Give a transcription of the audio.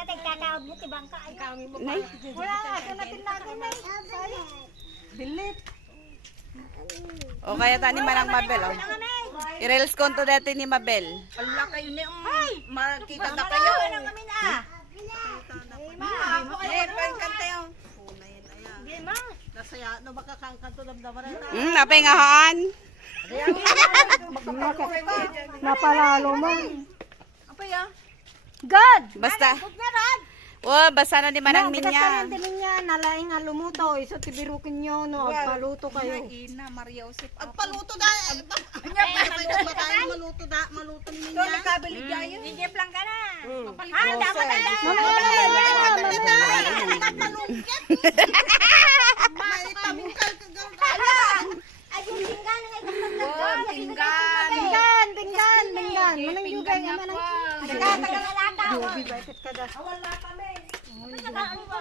natin kakaod mo tibang ka. Ay, kami mo pa. Wala nga, ito natin natin na. Bilit. O kaya tani manang Mabel. O. I-reels konto dati ni Mabel. Wala kayo ni makita na kayo. Ano kami na? Kanta yun. Hindi ma. Nasaya, no makakangkanto damdaman na. Napay nga haan. Napalalo mo. Apa ya? God! Basta. Meron! Basta na di manang minya. niya, nalaing nga lumuto. Iso tibirukin nyo, no. Paluto kayo. Ina, Maria Josep. Ang paluto da. Maluto da. Maluto niya. Ito, nagkabili dyan. Hindi lang ka na. Dapat na. May tabungkal ka Ay, yung tinggan nga itong Pinggan. Manang yugay nga manang. Nagkatagal na lang daw. Yubi, bakit ka da? Wala kami.